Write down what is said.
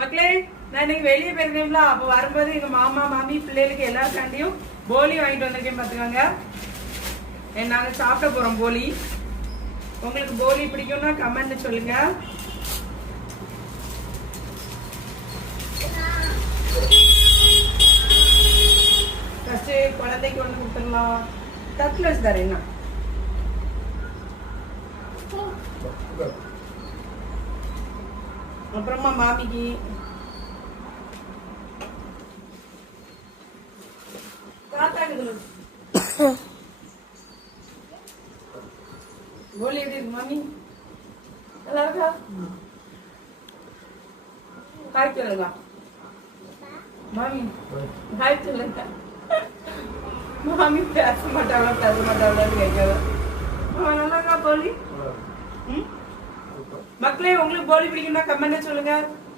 மக்களே, நான் இன்னைக்கு வெளியே போயிருக்கேன்ல, அப்போ வரும்போது எங்க மாமா மாமி பிள்ளைகளுக்கு எல்லாருக்காண்டியும் போலி வாங்கிட்டு வந்திருக்கேன் பாத்துக்காங்க. நாங்க சாப்பிட போறோம் போலி. உங்களுக்கு போலி பிடிக்கும்னா கமெண்ட் சொல்லுங்க. ஃபர்ஸ்ட் குழந்தைக்கு ஒன்று கொடுத்துடலாம். தட்டுல வச்சு தரேன். என்ன அப்புறமா மாமிக்கு தாத்தாக்கு போலி எப்படி இருக்கு மாமி? நல்லா இருக்கா? காய் சொல்லுங்க மாமி. காய் சொல்லுங்க. மாமி பேச மாட்டாங்கன்னு கேட்காத. நல்லா இருக்கா போலி? மக்களே, உங்களுக்கு போலி பிடிக்கும்னா கமெண்ட் சொல்லுங்க.